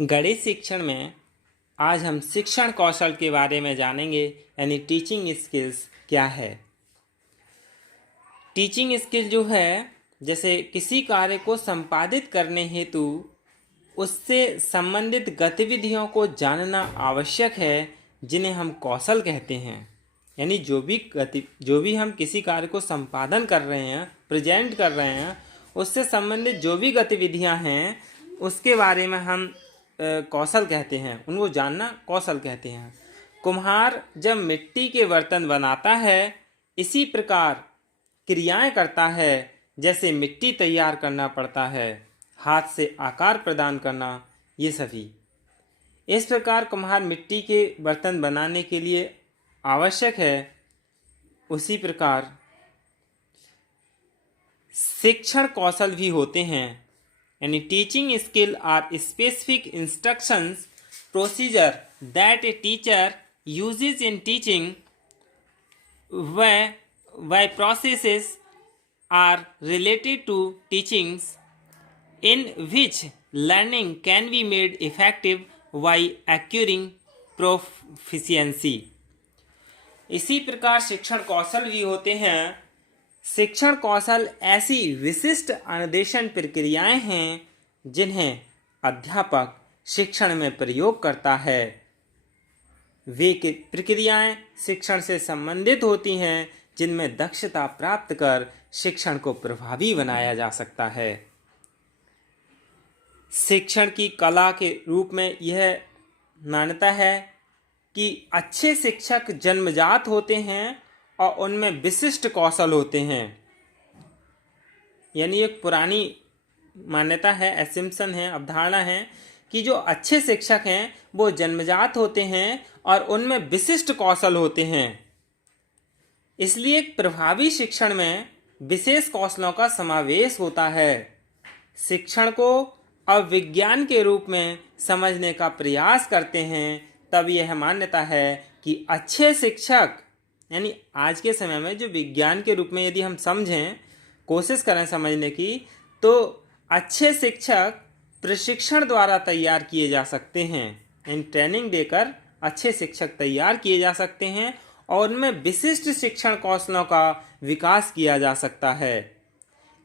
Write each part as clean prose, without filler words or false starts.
गणित शिक्षण में आज हम शिक्षण कौशल के बारे में जानेंगे, यानी टीचिंग स्किल्स क्या है। टीचिंग स्किल जो है, जैसे किसी कार्य को संपादित करने हेतु उससे संबंधित गतिविधियों को जानना आवश्यक है, जिन्हें हम कौशल कहते हैं। यानी जो भी हम किसी कार्य को संपादन कर रहे हैं, प्रेजेंट कर रहे हैं, उससे संबंधित जो भी गतिविधियां हैं उसके बारे में हम कौशल कहते हैं, उनको जानना कौशल कहते हैं। कुम्हार जब मिट्टी के बर्तन बनाता है, इसी प्रकार क्रियाएं करता है, जैसे मिट्टी तैयार करना पड़ता है, हाथ से आकार प्रदान करना, ये सभी। इस प्रकार कुम्हार मिट्टी के बर्तन बनाने के लिए आवश्यक है, उसी प्रकार शिक्षण कौशल भी होते हैं। यानी teaching skill are specific instructions procedure that a teacher uses in teaching why processes are related to teachings in which learning can be made effective by acquiring proficiency। इसी प्रकार शिक्षण कौशल भी होते हैं। शिक्षण कौशल ऐसी विशिष्ट अनुदेशन प्रक्रियाएं हैं जिन्हें अध्यापक शिक्षण में प्रयोग करता है। वे प्रक्रियाएं शिक्षण से संबंधित होती हैं, जिनमें दक्षता प्राप्त कर शिक्षण को प्रभावी बनाया जा सकता है। शिक्षण की कला के रूप में यह मान्यता है कि अच्छे शिक्षक जन्मजात होते हैं और उनमें विशिष्ट कौशल होते हैं। यानी एक पुरानी मान्यता है, एसम्पशन है, अवधारणा है कि जो अच्छे शिक्षक हैं वो जन्मजात होते हैं और उनमें विशिष्ट कौशल होते हैं। इसलिए एक प्रभावी शिक्षण में विशेष कौशलों का समावेश होता है। शिक्षण को अब विज्ञान के रूप में समझने का प्रयास करते हैं, तब यह मान्यता है कि अच्छे शिक्षक, यानी आज के समय में जो विज्ञान के रूप में यदि हम समझें, कोशिश करें समझने की, तो अच्छे शिक्षक प्रशिक्षण द्वारा तैयार किए जा सकते हैं। इन ट्रेनिंग देकर अच्छे शिक्षक तैयार किए जा सकते हैं और उनमें विशिष्ट शिक्षण कौशलों का विकास किया जा सकता है।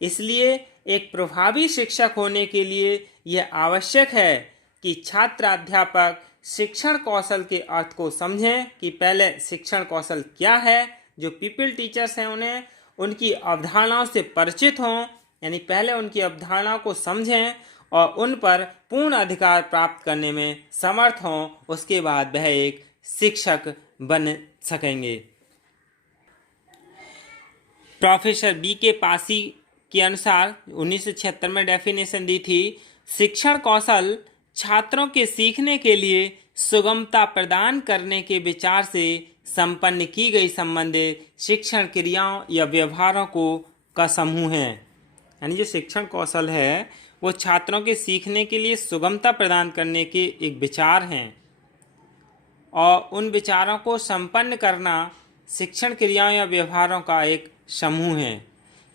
इसलिए एक प्रभावी शिक्षक होने के लिए यह आवश्यक है कि छात्र अध्यापक शिक्षण कौशल के अर्थ को समझें कि पहले शिक्षण कौशल क्या है। जो पीपल टीचर्स हैं उन्हें उनकी अवधारणाओं से परिचित हों, यानी पहले उनकी अवधारणाओं को समझें और उन पर पूर्ण अधिकार प्राप्त करने में समर्थ हों। उसके बाद वह एक शिक्षक बन सकेंगे। Professor B.K. पासी के अनुसार 1976 में डेफिनेशन दी थी, शिक्षण कौशल छात्रों के सीखने के लिए सुगमता प्रदान करने के विचार से संपन्न की गई संबंधित शिक्षण क्रियाओं या व्यवहारों का समूह है। यानी जो शिक्षण कौशल है वो छात्रों के सीखने के लिए सुगमता प्रदान करने के एक विचार हैं और उन विचारों को संपन्न करना शिक्षण क्रियाओं या व्यवहारों का एक समूह है।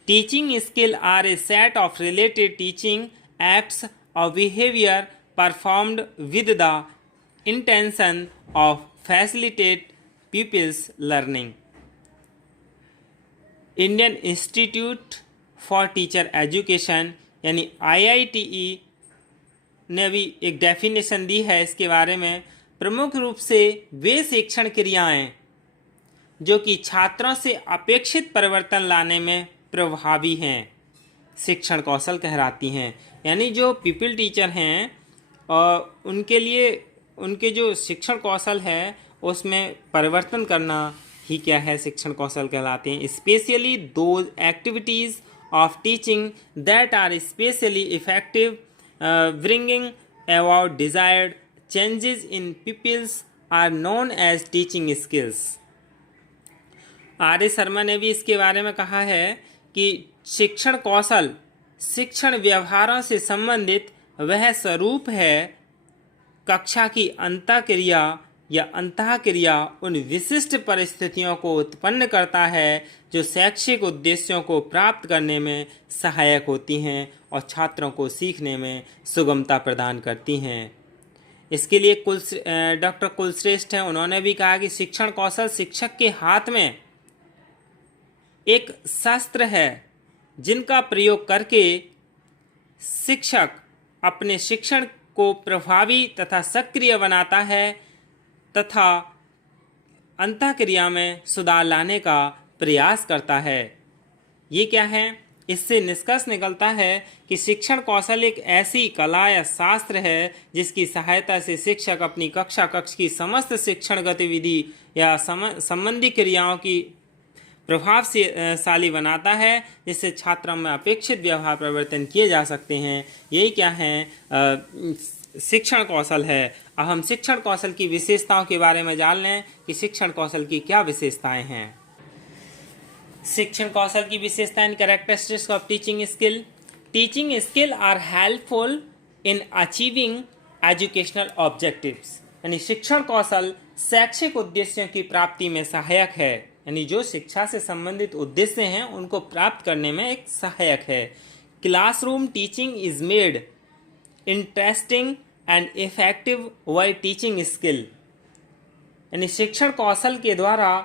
Teaching skill are a set of related teaching acts और behaviour performed with the intention of facilitate people's learning. Indian institute for teacher education यानी IITE ने भी एक डेफिनेशन दी है इसके बारे में। प्रमुख रूप से वे शिक्षण क्रियाएं जो कि छात्रों से अपेक्षित परिवर्तन लाने में प्रभावी हैं, शिक्षण कौशल कहलाती हैं। यानी जो पीपल टीचर हैं और उनके लिए उनके जो शिक्षण कौशल है उसमें परिवर्तन करना ही क्या है, शिक्षण कौशल कहलाते हैं। Specially those activities of teaching that are especially effective bringing about desired changes in pupils are known as teaching skills। R S Sharma ने भी इसके बारे में कहा है कि शिक्षण कौशल शिक्षण व्यवहारों से संबंधित वह स्वरूप है, कक्षा की अंतःक्रिया या अंतःक्रिया उन विशिष्ट परिस्थितियों को उत्पन्न करता है जो शैक्षिक उद्देश्यों को प्राप्त करने में सहायक होती हैं और छात्रों को सीखने में सुगमता प्रदान करती हैं। इसके लिए डॉक्टर कुलश्रेष्ठ हैं, उन्होंने भी कहा कि शिक्षण कौशल शिक्षक के हाथ में एक शस्त्र है जिनका प्रयोग करके शिक्षक अपने शिक्षण को प्रभावी तथा सक्रिय बनाता है तथा अंतःक्रिया में सुधार लाने का प्रयास करता है। ये क्या है? इससे निष्कर्ष निकलता है कि शिक्षण कौशल एक ऐसी कला या शास्त्र है जिसकी सहायता से शिक्षक अपनी कक्ष की समस्त शिक्षण गतिविधि या संबंधी क्रियाओं की प्रभावशाली बनाता है, जिससे छात्रों में अपेक्षित व्यवहार परिवर्तन किए जा सकते हैं। यही क्या है? शिक्षण कौशल है। अब हम शिक्षण कौशल की विशेषताओं के बारे में जान लें कि शिक्षण कौशल की क्या विशेषताएं हैं। शिक्षण कौशल की विशेषताएं, characteristics of teaching skill. Teaching skill are helpful in achieving educational objectives, यानी शिक्षण कौशल शैक्षिक उद्देश्यों की प्राप्ति में सहायक है, यानी जो शिक्षा से संबंधित उद्देश्य हैं उनको प्राप्त करने में एक सहायक है। Classroom teaching is made interesting and effective bye teaching skill, यानी शिक्षण कौशल के द्वारा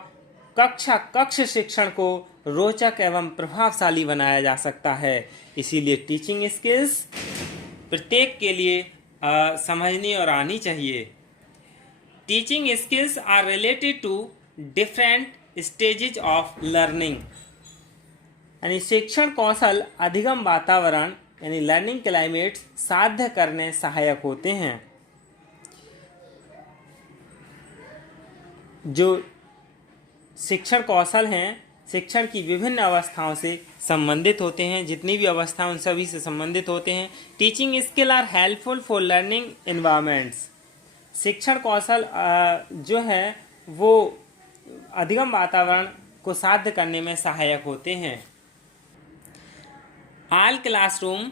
कक्ष शिक्षण को रोचक एवं प्रभावशाली बनाया जा सकता है। इसीलिए टीचिंग स्किल्स प्रत्येक के लिए समझनी और आनी चाहिए। Teaching skills are related to different stages of learning, यानी शिक्षण कौशल अधिगम वातावरण यानी लर्निंग क्लाइमेट्स साध्य करने सहायक होते हैं। जो शिक्षण कौशल हैं शिक्षण की विभिन्न अवस्थाओं से संबंधित होते हैं, जितनी भी अवस्थाएं उन सभी से संबंधित होते हैं। Teaching skill are helpful for learning environments, शिक्षण कौशल जो है वो अधिगम वातावरण को साध्य करने में सहायक होते हैं। All classroom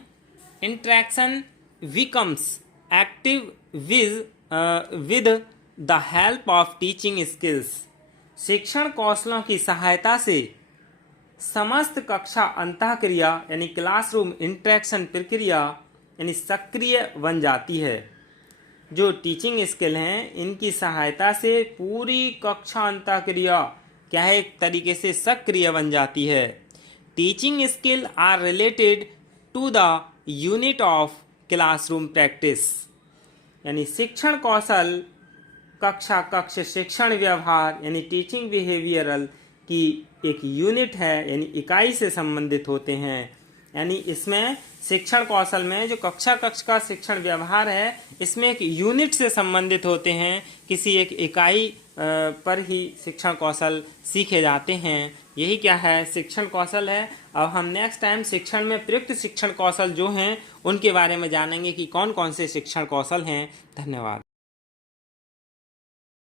interaction becomes active with the help of teaching skills, शिक्षण कौशलों की सहायता से समस्त कक्षा अंतःक्रिया यानी क्लासरूम इंटरेक्शन प्रक्रिया यानी सक्रिय बन जाती है। जो टीचिंग स्किल हैं इनकी सहायता से पूरी कक्षा अंतःक्रिया क्या है, एक तरीके से सक्रिय बन जाती है। Teaching skill are related to the unit of classroom practice, यानी शिक्षण कौशल कक्ष शिक्षण व्यवहार यानी टीचिंग बिहेवियरल की एक यूनिट है, यानी इकाई से संबंधित होते हैं। यानी इसमें शिक्षण कौशल में जो कक्ष का शिक्षण व्यवहार है इसमें एक यूनिट से संबंधित होते हैं, किसी एक इकाई पर ही शिक्षण कौशल सीखे जाते हैं। यही क्या है? शिक्षण कौशल है। अब हम नेक्स्ट टाइम शिक्षण में प्रयुक्त शिक्षण कौशल जो हैं उनके बारे में जानेंगे कि कौन कौन से शिक्षण कौशल हैं। धन्यवाद।